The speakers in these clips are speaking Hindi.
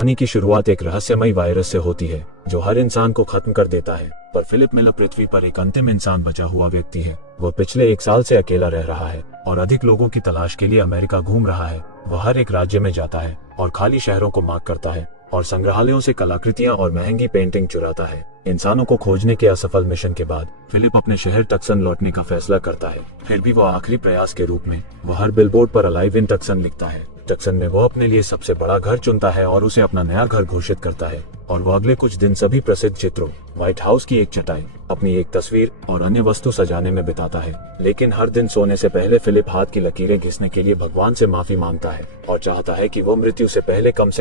कहानी की शुरुआत एक रहस्यमयी वायरस से होती है जो हर इंसान को खत्म कर देता है। पर फिलिप मिलर पृथ्वी पर एक अंतिम इंसान बचा हुआ व्यक्ति है। वो पिछले 1 साल से अकेला रह रहा है और अधिक लोगों की तलाश के लिए अमेरिका घूम रहा है। वह हर एक राज्य में जाता है और खाली शहरों को मार्क करता है और संग्रहालयों से कलाकृतियां और महंगी पेंटिंग चुराता है। इंसानों को खोजने के असफल मिशन के बाद फिलिप अपने शहर टक्सन लौटने का फैसला करता है। फिर भी वह आखिरी प्रयास के रूप में वह हर बिलबोर्ड पर अलाइव इन टक्सन लिखता है। टक्सन में वो अपने लिए सबसे बड़ा घर चुनता है और उसे अपना नया घर घोषित करता है। और वो अगले कुछ दिन सभी प्रसिद्ध चित्रों, व्हाइट हाउस की एक चटाई, अपनी एक तस्वीर और अन्य वस्तु सजाने में बिताता है। लेकिन हर दिन सोने से पहले फिलिप हाथ की लकीरें घिसने के लिए भगवान से माफी मांगता है और चाहता है कि वो मृत्यु से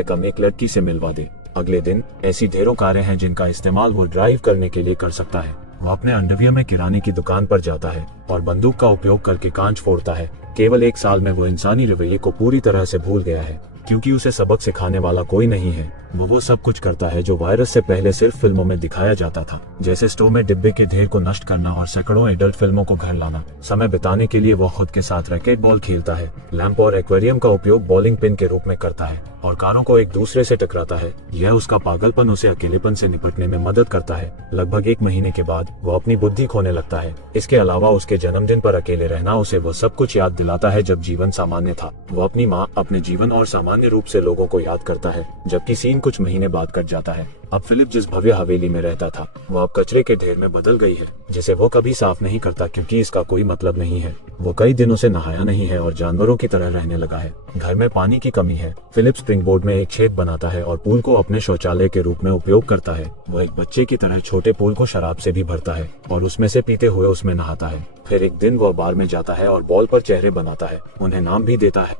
कम एक लड़की से मिलवा दे। अगले दिन ऐसी ढेरों कारें हैं जिनका इस्तेमाल वो ड्राइव करने के लिए कर सकता है। वो अपने अंडरवियर में किराने की दुकान पर जाता है और बंदूक का उपयोग करके कांच फोड़ता है। केवल 1 साल में वो इंसानी रवैये को पूरी तरह से भूल गया है, क्योंकि उसे सबक सिखाने वाला कोई नहीं है। वो सब कुछ करता है जो वायरस से पहले सिर्फ फिल्मों में दिखाया जाता था, जैसे स्टोव में डिब्बे के ढेर को नष्ट करना और सैकड़ों एडल्ट फिल्मों को घर लाना। समय बिताने के लिए वो खुद के साथ रैकेट बॉल खेलता है, लैंप और एक्वेरियम का उपयोग बॉलिंग पिन के रूप में करता है और कारों को एक दूसरे से टकराता है। यह उसका पागलपन उसे अकेलेपन से निपटने में मदद करता है। लगभग 1 महीने के बाद वो अपनी बुद्धि खोने लगता है। इसके अलावा उसके जन्मदिन पर अकेले रहना उसे वो सब कुछ याद दिलाता है जब जीवन सामान्य था। वो अपनी माँ, अपने जीवन और सामान्य रूप से लोगों को याद करता है, जबकि सीन कुछ महीने बाद कट जाता है। अब फिलिप जिस भव्य हवेली में रहता था वो अब कचरे के ढेर में बदल गई है, जिसे वो कभी साफ नहीं करता क्योंकि इसका कोई मतलब नहीं है। वो कई दिनों से नहाया नहीं है और जानवरों की तरह रहने लगा है। घर में पानी की कमी है। फिलिप स्प्रिंग बोर्ड में एक छेद बनाता है और पूल को अपने शौचालय के रूप में उपयोग करता है। वो एक बच्चे की तरह छोटे पूल को शराब से भी भरता है और उसमें से पीते हुए उसमें नहाता है। फिर एक दिन वो बार में जाता है और बॉल पर चेहरे बनाता है, उन्हें नाम भी देता है।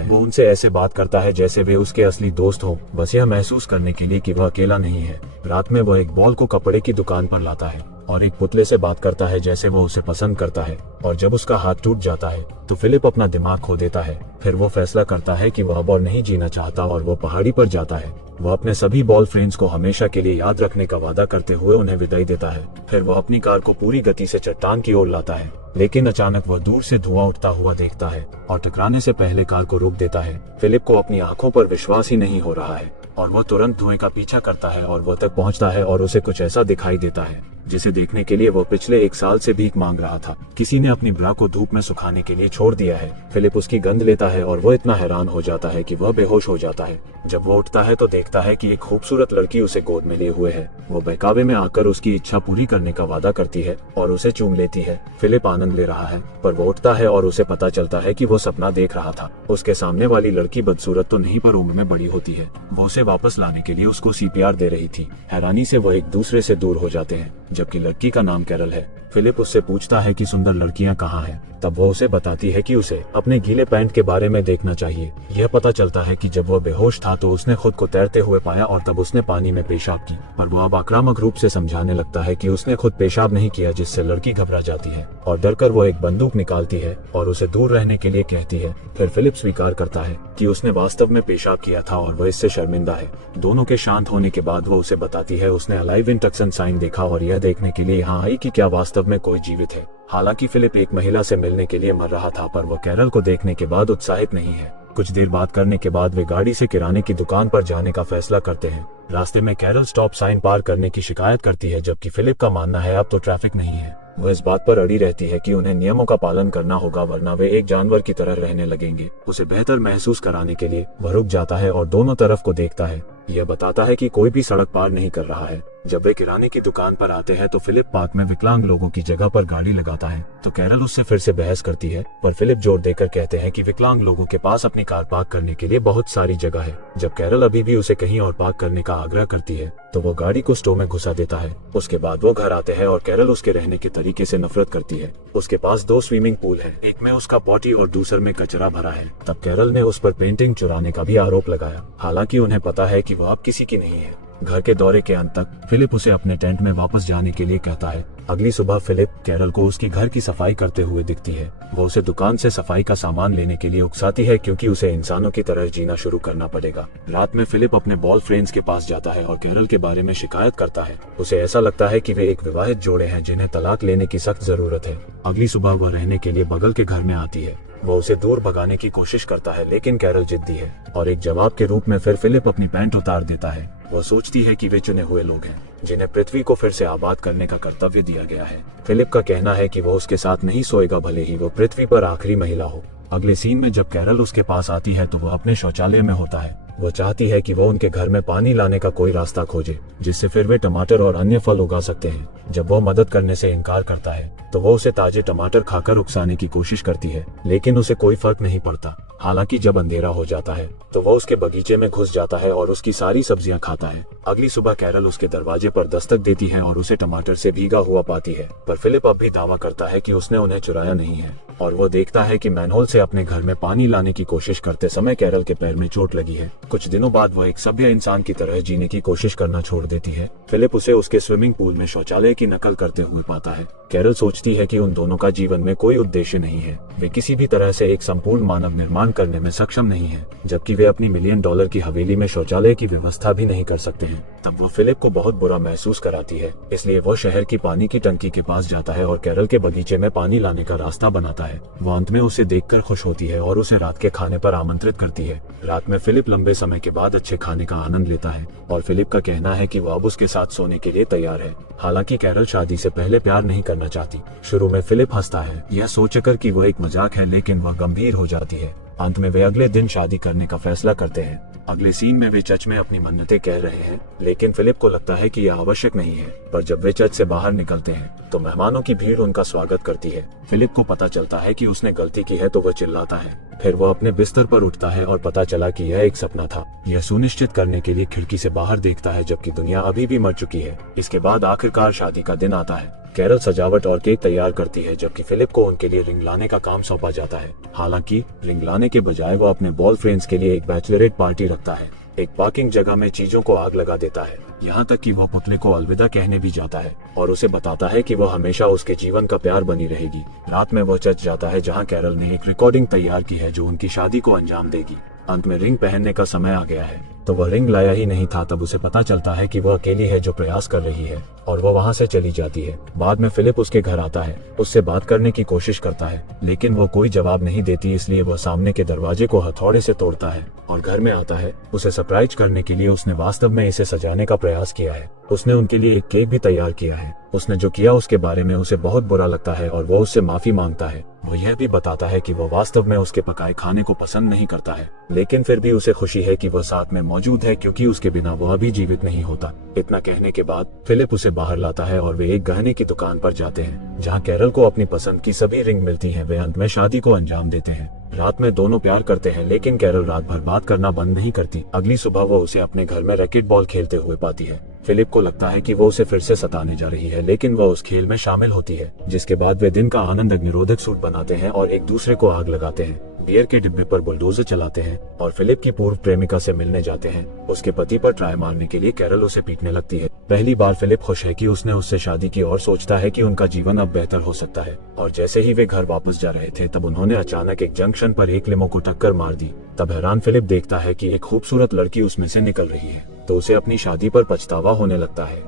वो उनसे ऐसे बात करता है जैसे वे उसके असली दोस्त हों, बस यह महसूस करने के लिए कि वह अकेला नहीं है। रात में वह एक बॉल को कपड़े की दुकान पर लाता है और एक पुतले से बात करता है जैसे वो उसे पसंद करता है। और जब उसका हाथ टूट जाता है तो फिलिप अपना दिमाग खो देता है। फिर वो फैसला करता है कि वह अब और नहीं जीना चाहता और वो पहाड़ी पर जाता है। वह अपने सभी बॉल फ्रेंड्स को हमेशा के लिए याद रखने का वादा करते हुए उन्हें विदाई देता है। फिर वह अपनी कार को पूरी गति से चट्टान की ओर लाता है, लेकिन अचानक वह दूर से धुआं उठता हुआ देखता है और टकराने से पहले कार को रोक देता है। फिलिप को अपनी आंखों पर विश्वास ही नहीं हो रहा है और वो तुरंत धुएं का पीछा करता है और वो तक पहुंचता है और उसे कुछ ऐसा दिखाई देता है जिसे देखने के लिए वो पिछले 1 साल से भीख मांग रहा था। किसी ने अपनी ब्रा को धूप में सुखाने के लिए छोड़ दिया है। फिलिप उसकी गंध लेता है और वो इतना हैरान हो जाता है कि वह बेहोश हो जाता है। जब वो उठता है तो देखता है कि एक खूबसूरत लड़की उसे गोद में लिए हुए है। वो बहकावे में आकर उसकी इच्छा पूरी करने का वादा करती है और उसे चूम लेती है। फिलिप आनंद ले रहा है, पर वो उठता है और उसे पता चलता है कि वो सपना देख रहा था। उसके सामने वाली लड़की बदसूरत तो नहीं पर उम्र में बड़ी होती है। वो उसे वापस लाने के लिए उसको CPR दे रही थी। हैरानी से वो एक दूसरे से दूर हो जाते हैं, जबकि लड़की का नाम कैरल है। फिलिप उससे पूछता है कि सुंदर लड़कियां कहाँ हैं। तब वो उसे बताती है कि उसे अपने गीले पैंट के बारे में देखना चाहिए। यह पता चलता है कि जब वह बेहोश था तो उसने खुद को तैरते हुए पाया और तब उसने पानी में पेशाब की। पर वो अब आक्रामक रूप से समझाने लगता है कि उसने खुद पेशाब नहीं किया, जिससे लड़की घबरा जाती है और डरकर वो एक बंदूक निकालती है और उसे दूर रहने के लिए कहती है। फिर फिलिप स्वीकार करता है कि उसने वास्तव में पेशाब किया था और वह इससे शर्मिंदा है। दोनों के शांत होने के बाद वो उसे बताती है उसने अलाइव इन टक्सन साइन देखा और यह देखने के लिए यहाँ आई कि क्या वास्तव में कोई जीवित है। हालांकि फिलिप एक महिला से मिलने के लिए मर रहा था, पर वह कैरल को देखने के बाद उत्साहित नहीं है। कुछ देर बात करने के बाद वे गाड़ी से किराने की दुकान पर जाने का फैसला करते हैं। रास्ते में कैरल स्टॉप साइन पार करने की शिकायत करती है, जबकि फिलिप का मानना है अब तो ट्रैफिक नहीं है। वो इस बात पर अड़ी रहती है कि उन्हें नियमों का पालन करना होगा, वरना वे एक जानवर की तरह रहने लगेंगे। उसे बेहतर महसूस कराने के लिए वह रुक जाता है और दोनों तरफ को देखता है। यह बताता है कि कोई भी सड़क पार नहीं कर रहा है। जब वे किराने की दुकान पर आते हैं तो फिलिप पार्क में विकलांग लोगों की जगह पर गाड़ी लगाता है, तो कैरल उससे फिर से बहस करती है। पर फिलिप जोर देकर कहते हैं कि विकलांग लोगों के पास अपनी कार पार्क करने के लिए बहुत सारी जगह है। जब कैरल अभी भी उसे कहीं और पार्क करने का आग्रह करती है तो वो गाड़ी को स्टोव में घुसा देता है। उसके बाद वो घर आते हैं और कैरल उसके रहने के तरीके से नफरत करती है। उसके पास 2 स्विमिंग पूल है, एक में उसका पॉटी और दूसरे में कचरा भरा है। तब कैरल ने उस पर पेंटिंग चुराने का भी आरोप लगाया, हालांकि उन्हें पता है कि वह अब किसी की नहीं है। घर के दौरे के अंत तक फिलिप उसे अपने टेंट में वापस जाने के लिए कहता है। अगली सुबह फिलिप कैरल को उसकी घर की सफाई करते हुए दिखती है। वो उसे दुकान से सफाई का सामान लेने के लिए उकसाती है, क्योंकि उसे इंसानों की तरह जीना शुरू करना पड़ेगा। रात में फिलिप अपने बॉल फ्रेंड्स के पास जाता है और कैरल के बारे में शिकायत करता है। उसे ऐसा लगता है कि वे एक विवाहित जोड़े हैं जिन्हें तलाक लेने की सख्त जरूरत है। अगली सुबह वह रहने के लिए बगल के घर में आती है। वो उसे दूर भगाने की कोशिश करता है, लेकिन कैरल जिद्दी है और एक जवाब के रूप में फिर फिलिप अपनी पैंट उतार देता है। वो सोचती है कि वे चुने हुए लोग हैं जिन्हें पृथ्वी को फिर से आबाद करने का कर्तव्य दिया गया है। फिलिप का कहना है कि वो उसके साथ नहीं सोएगा, भले ही वो पृथ्वी पर आखिरी महिला हो। अगले सीन में जब कैरल उसके पास आती है तो वो अपने शौचालय में होता है। वो चाहती है कि वो उनके घर में पानी लाने का कोई रास्ता खोजे जिससे फिर वे टमाटर और अन्य फल उगा सकते हैं। जब वो मदद करने से इनकार करता है तो वो उसे ताजे टमाटर खाकर उकसाने की कोशिश करती है, लेकिन उसे कोई फर्क नहीं पड़ता। हालांकि जब अंधेरा हो जाता है तो वो उसके बगीचे में घुस जाता है और उसकी सारी सब्जियां खाता है। अगली सुबह कैरल उसके दरवाजे पर दस्तक देती है और उसे टमाटर से भीगा हुआ पाती है, पर फिलिप अब भी दावा करता है कि उसने उन्हें चुराया नहीं है। और वो देखता है कि मैनहोल से अपने घर में पानी लाने की कोशिश करते समय कैरल के पैर में चोट लगी है। कुछ दिनों बाद वो एक सभ्य इंसान की तरह जीने की कोशिश करना छोड़ देती है। फिलिप उसे उसके स्विमिंग पूल में शौचालय की नकल करते हुए पाता है। कैरल सोचती है कि उन दोनों का जीवन में कोई उद्देश्य नहीं है, वे किसी भी तरह से एक संपूर्ण मानव निर्माण करने में सक्षम नहीं है, जबकि वे अपनी $1 मिलियन की हवेली में शौचालय की व्यवस्था भी नहीं कर सकते हैं। तब वो फिलिप को बहुत बुरा महसूस कराती है, इसलिए वो शहर की पानी की टंकी के पास जाता है और कैरल के बगीचे में पानी लाने का रास्ता बनाता है। वो अंत में उसे देखकर खुश होती है और उसे रात के खाने पर आमंत्रित करती है। रात में फिलिप लंबे समय के बाद अच्छे खाने का आनंद लेता है और फिलिप का कहना है कि वो अब उसके साथ सोने के लिए तैयार है। हालांकि कैरल शादी से पहले प्यार नहीं करना चाहती। शुरू में फिलिप हंसता है, यह सोचकर कि वह एक मजाक है, लेकिन वह गंभीर हो जाती है। अंत में वे अगले दिन शादी करने का फैसला करते हैं। अगले सीन में वे चर्च में अपनी मन्नतें कह रहे हैं, लेकिन फिलिप को लगता है कि यह आवश्यक नहीं है। पर जब वे चर्च से बाहर निकलते हैं तो मेहमानों की भीड़ उनका स्वागत करती है। फिलिप को पता चलता है कि उसने गलती की है तो वह चिल्लाता है। फिर वह अपने बिस्तर पर उठता है और पता चला कि यह एक सपना था। यह सुनिश्चित करने के लिए खिड़की से बाहर देखता है, जबकि दुनिया अभी भी मर चुकी है। इसके बाद आखिरकार शादी का दिन आता है। कैरल सजावट और केक तैयार करती है, जबकि फिलिप को उनके लिए रिंग लाने का काम सौंपा जाता है। हालांकि रिंग लाने के बजाय वो अपने बॉयफ्रेंड्स के लिए एक बैचलरेट पार्टी रखता है। एक पार्किंग जगह में चीजों को आग लगा देता है, यहाँ तक कि वह पुतले को अलविदा कहने भी जाता है और उसे बताता है कि वह हमेशा उसके जीवन का प्यार बनी रहेगी। रात में वह चर्च जाता है जहाँ कैरल ने एक रिकॉर्डिंग तैयार की है जो उनकी शादी को अंजाम देगी। अंत में रिंग पहनने का समय आ गया है तो वह रिंग लाया ही नहीं था। तब उसे पता चलता है कि वह अकेली है जो प्रयास कर रही है और वह वहाँ से चली जाती है। बाद में फिलिप उसके घर आता है, उससे बात करने की कोशिश करता है, लेकिन वो कोई जवाब नहीं देती, इसलिए वह सामने के दरवाजे को हथौड़े से तोड़ता है और घर में आता है। उसे सरप्राइज करने के लिए उसने वास्तव में इसे सजाने का प्रयास किया है। उसने उनके लिए एक केक भी तैयार किया है। उसने जो किया उसके बारे में उसे बहुत बुरा लगता है और वो उससे माफी मांगता है। वो यह भी बताता है कि वह वास्तव में उसके पकाए खाने को पसंद नहीं करता है, लेकिन फिर भी उसे खुशी है कि वह साथ में मौजूद है, क्योंकि उसके बिना वह अभी जीवित नहीं होता। इतना कहने के बाद फिलिप उसे बाहर लाता है और वे एक गहने की दुकान पर जाते हैं जहाँ कैरल को अपनी पसंद की सभी रिंग मिलती हैं। वे अंत में शादी को अंजाम देते हैं। रात में दोनों प्यार करते हैं, लेकिन कैरल रात भर बात करना बंद नहीं करती। अगली सुबह वो उसे अपने घर में रैकेट बॉल खेलते हुए पाती है। फिलिप को लगता है कि वो उसे फिर से सताने जा रही है, लेकिन वह उस खेल में शामिल होती है, जिसके बाद वे दिन का आनंद अग्निरोधक सूट बनाते हैं और एक दूसरे को आग लगाते हैं। बियर के डिब्बे पर बुलडोजर चलाते हैं और फिलिप की पूर्व प्रेमिका से मिलने जाते हैं। उसके पति पर ट्राई मारने के लिए कैरल उसे पीटने लगती है। पहली बार फिलिप खुश है कि उसने उससे शादी की और सोचता है कि उनका जीवन अब बेहतर हो सकता है। और जैसे ही वे घर वापस जा रहे थे तब उन्होंने अचानक एक जंक्शन पर एक लिमो को टक्कर मार दी। तब हैरान फिलिप देखता है कि एक खूबसूरत लड़की उसमें से निकल रही है, तो उसे अपनी शादी पर पछतावा होने लगता है।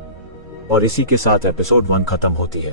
और इसी के साथ एपिसोड 1 खत्म होती है।